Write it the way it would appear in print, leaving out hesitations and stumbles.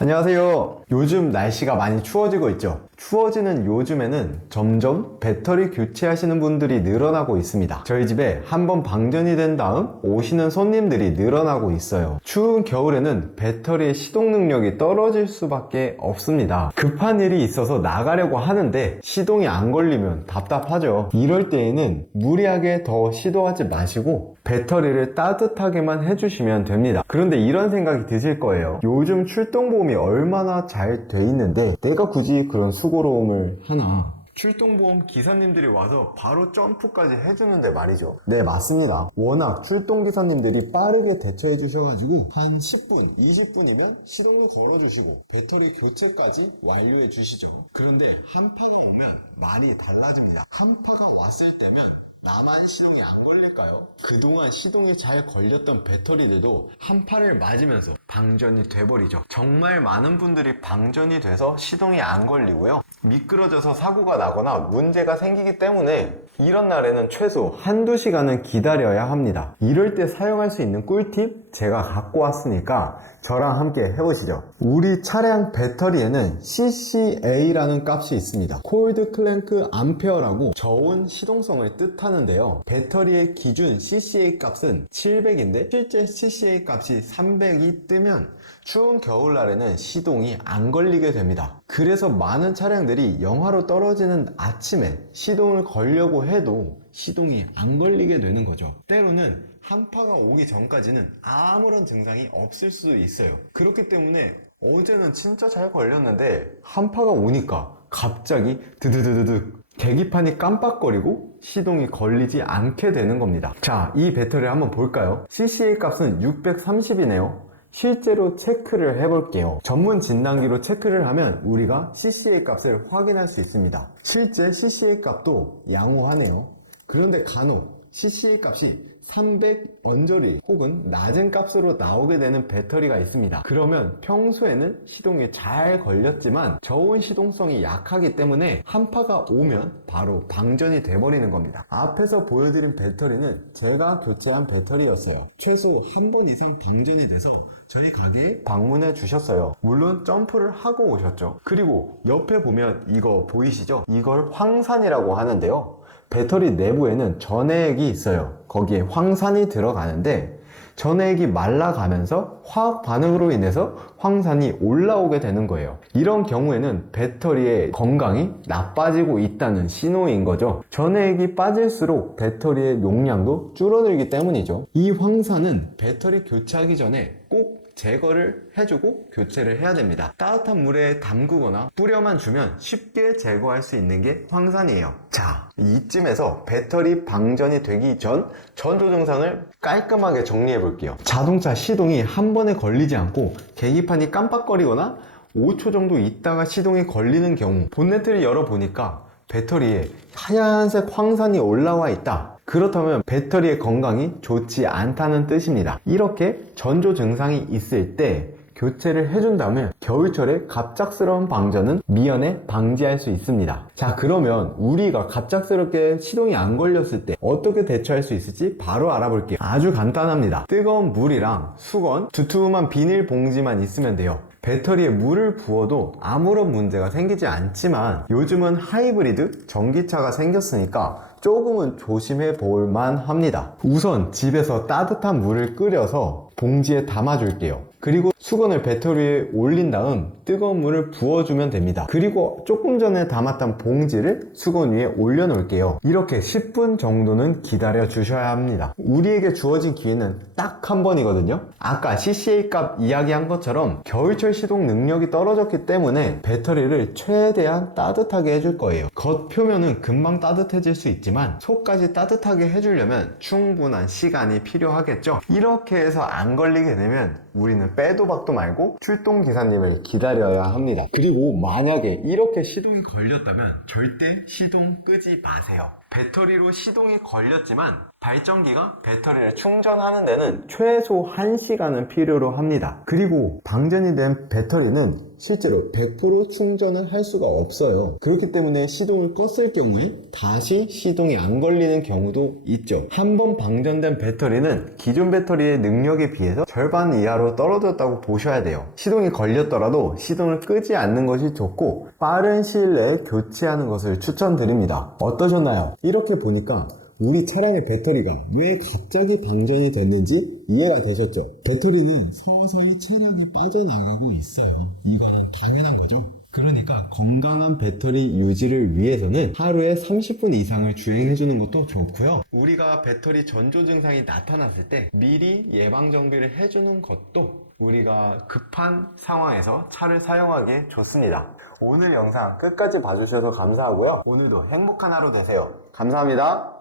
안녕하세요. 요즘 날씨가 많이 추워지고 있죠. 추워지는 요즘에는 점점 배터리 교체하시는 분들이 늘어나고 있습니다. 저희 집에 한번 방전이 된 다음 오시는 손님들이 늘어나고 있어요. 추운 겨울에는 배터리의 시동 능력이 떨어질 수밖에 없습니다. 급한 일이 있어서 나가려고 하는데 시동이 안 걸리면 답답하죠. 이럴 때에는 무리하게 더 시도하지 마시고 배터리를 따뜻하게만 해주시면 됩니다. 그런데 이런 생각이 드실 거예요. 요즘 출동보험이 얼마나 잘 돼 있는데 내가 굳이 그런 수고로움을 하나. 출동보험 기사님들이 와서 바로 점프까지 해주는데 말이죠. 네, 맞습니다. 워낙 출동기사님들이 빠르게 대처해 주셔가지고 한 10분, 20분이면 시동을 걸어주시고 배터리 교체까지 완료해 주시죠. 그런데 한파가 오면 말이 달라집니다. 한파가 왔을 때면 나만 시동이 안 걸릴까요? 그동안 시동이 잘 걸렸던 배터리들도 한파를 맞으면서 방전이 돼버리죠. 정말 많은 분들이 방전이 돼서 시동이 안 걸리고요. 미끄러져서 사고가 나거나 문제가 생기기 때문에 이런 날에는 최소 한두 시간은 기다려야 합니다. 이럴 때 사용할 수 있는 꿀팁 제가 갖고 왔으니까 저랑 함께 해보시죠. 우리 차량 배터리에는 CCA라는 값이 있습니다. 콜드 클랭크 암페어라고 저온 시동성을 뜻하는데요. 배터리의 기준 CCA 값은 700인데 실제 CCA 값이 300이 뜨면 추운 겨울날에는 시동이 안 걸리게 됩니다. 그래서 많은 차량들이 영하로 떨어지는 아침에 시동을 걸려고 해도 시동이 안 걸리게 되는 거죠. 때로는 한파가 오기 전까지는 아무런 증상이 없을 수도 있어요. 그렇기 때문에 어제는 진짜 잘 걸렸는데 한파가 오니까 갑자기 드드드드드 계기판이 깜빡거리고 시동이 걸리지 않게 되는 겁니다. 자, 이 배터리 한번 볼까요? CCA 값은 630이네요. 실제로 체크를 해볼게요. 전문 진단기로 체크를 하면 우리가 CCA 값을 확인할 수 있습니다. 실제 CCA 값도 양호하네요. 그런데 간혹 CCA 값이 300 언저리 혹은 낮은 값으로 나오게 되는 배터리가 있습니다. 그러면 평소에는 시동이 잘 걸렸지만 저온 시동성이 약하기 때문에 한파가 오면 바로 방전이 돼버리는 겁니다. 앞에서 보여드린 배터리는 제가 교체한 배터리였어요. 최소 한 번 이상 방전이 돼서 저희 가게에 방문해 주셨어요. 물론 점프를 하고 오셨죠. 그리고 옆에 보면 이거 보이시죠? 이걸 황산이라고 하는데요. 배터리 내부에는 전해액이 있어요. 거기에 황산이 들어가는데 전해액이 말라가면서 화학 반응으로 인해서 황산이 올라오게 되는 거예요. 이런 경우에는 배터리의 건강이 나빠지고 있다는 신호인 거죠. 전해액이 빠질수록 배터리의 용량도 줄어들기 때문이죠. 이 황산은 배터리 교체하기 전에 꼭 제거를 해주고 교체를 해야 됩니다. 따뜻한 물에 담그거나 뿌려만 주면 쉽게 제거할 수 있는 게 황산이에요. 자, 이쯤에서 배터리 방전이 되기 전 전조 증상을 깔끔하게 정리해 볼게요. 자동차 시동이 한 번에 걸리지 않고 계기판이 깜빡거리거나 5초 정도 있다가 시동이 걸리는 경우 본네트를 열어보니까 배터리에 하얀색 황산이 올라와 있다. 그렇다면 배터리의 건강이 좋지 않다는 뜻입니다. 이렇게 전조 증상이 있을 때 교체를 해준다면 겨울철에 갑작스러운 방전은 미연에 방지할 수 있습니다. 자, 그러면 우리가 갑작스럽게 시동이 안 걸렸을 때 어떻게 대처할 수 있을지 바로 알아볼게요. 아주 간단합니다. 뜨거운 물이랑 수건, 두툼한 비닐봉지만 있으면 돼요. 배터리에 물을 부어도 아무런 문제가 생기지 않지만 요즘은 하이브리드 전기차가 생겼으니까 조금은 조심해 볼 만합니다. 우선 집에서 따뜻한 물을 끓여서 봉지에 담아줄게요. 그리고 수건을 배터리에 올린 다음 뜨거운 물을 부어주면 됩니다. 그리고 조금 전에 담았던 봉지를 수건 위에 올려놓을게요. 이렇게 10분 정도는 기다려 주셔야 합니다. 우리에게 주어진 기회는 딱 한 번이거든요. 아까 CCA 값 이야기한 것처럼 겨울철 시동 능력이 떨어졌기 때문에 배터리를 최대한 따뜻하게 해줄 거예요. 겉표면은 금방 따뜻해질 수 있지만 속까지 따뜻하게 해주려면 충분한 시간이 필요하겠죠. 이렇게 해서 안 걸리게 되면 우리는 빼도 박도 말고 출동기사님을 기다려야 합니다. 그리고 만약에 이렇게 시동이 걸렸다면 절대 시동 끄지 마세요. 배터리로 시동이 걸렸지만 발전기가 배터리를 충전하는 데는 최소 1시간은 필요로 합니다. 그리고 방전이 된 배터리는 실제로 100% 충전을 할 수가 없어요. 그렇기 때문에 시동을 껐을 경우에 다시 시동이 안 걸리는 경우도 있죠. 한번 방전된 배터리는 기존 배터리의 능력에 비해서 절반 이하로 떨어졌다고 보셔야 돼요. 시동이 걸렸더라도 시동을 끄지 않는 것이 좋고 빠른 시일 내에 교체하는 것을 추천드립니다. 어떠셨나요? 이렇게 보니까 우리 차량의 배터리가 왜 갑자기 방전이 됐는지 이해가 되셨죠? 배터리는 서서히 차량에 빠져나가고 있어요. 이거는 당연한 거죠. 그러니까 건강한 배터리 유지를 위해서는 하루에 30분 이상을 주행해주는 것도 좋고요. 우리가 배터리 전조 증상이 나타났을 때 미리 예방 정비를 해주는 것도 우리가 급한 상황에서 차를 사용하기에 좋습니다. 오늘 영상 끝까지 봐주셔서 감사하고요. 오늘도 행복한 하루 되세요. 감사합니다.